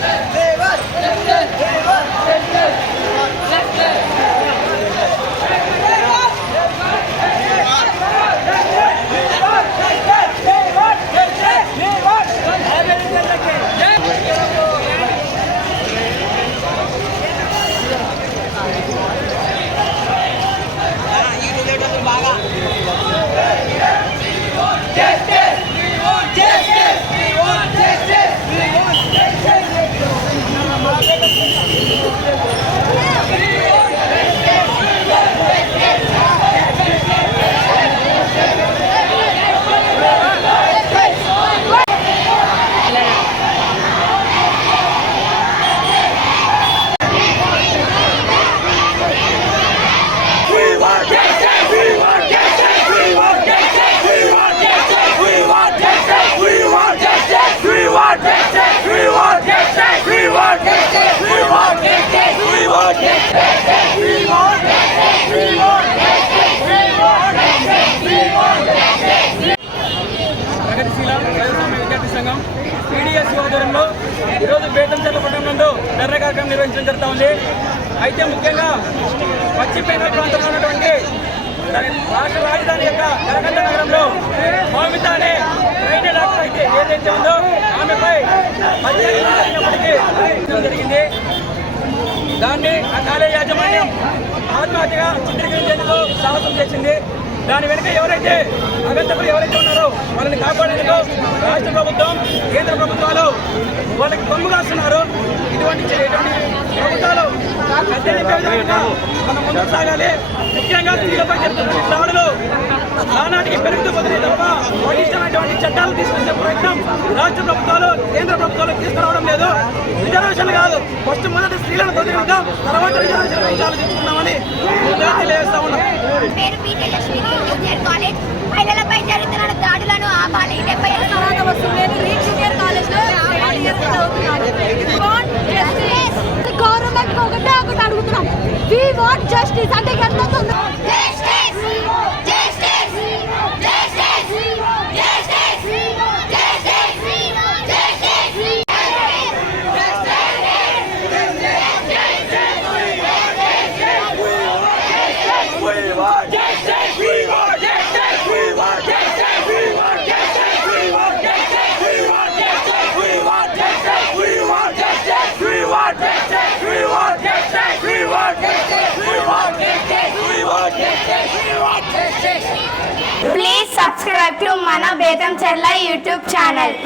Hey! ప్రగతిశీల ప్రజాస్వామ్య విద్యార్థి సంఘం పీడిఎస్ ఆధ్వర్యంలో ఈరోజు బేతంచెల్ల పట్టణంలో నిర్ణయ కార్యక్రమం నిర్వహించడం జరుగుతూ ఉంది అయితే ముఖ్యంగా పశ్చిమ బెంగాల్ ప్రాంతంలో ఉన్నటువంటి రాష్ట్ర రాజధాని యొక్క కలకత్త నగరంలో మౌమిత అనే ట్రైన్ డాక్టర్ అయితే ఏదైతే ఉందో ఆమెపై జరిగింది దాన్ని ఆ కాలేజ్ యాజమాన్యం ఆత్మహత్యగా చిత్రీకరించేందుకు సాహసం చేసింది. దాని వెనుక ఎవరైతే అగంతకులు ఎవరైతే ఉన్నారో వాళ్ళని కాపాడేందుకు రాష్ట్ర ప్రభుత్వం కేంద్ర ప్రభుత్వాలు వాళ్ళకి కొమ్ము కాస్తున్నారు ఇటువంటి ఇటువంటి ప్రభుత్వాలు మనం ముందుకు సాగాలి. ముఖ్యంగా స్త్రీలపై జరుగుతున్న దాడులు ఆనాటికి పెరుగుతూ పోతున్నాయి తప్ప పటిష్టమైనటువంటి చట్టాలు తీసుకొచ్చే ప్రయత్నం రాష్ట్ర ప్రభుత్వాలు కేంద్ర ప్రభుత్వాలు తీసుకురావడం లేదు. రిజర్వేషన్ కాదు. ఫస్ట్ మొదటి స్త్రీలను తొలగిద్దాం తర్వాత తెలియజేస్తా ఉన్నాం మహిళలపై జరుగుతున్న దాడులను ఆపాలి. డెబ్బై ఏళ్ళ తర్వాత వస్తుంది రీడ్ జూనియర్ కాలేజ్లో గవర్నమెంట్ ఒకటే ఒకటి అడుగుతున్నాం. వి వాంట్ జస్టిస్ అంటే ఎంత ప్లీజ్ సబ్స్క్రైబ్ టు మన బేతం చెర్ల యూట్యూబ్ ఛానల్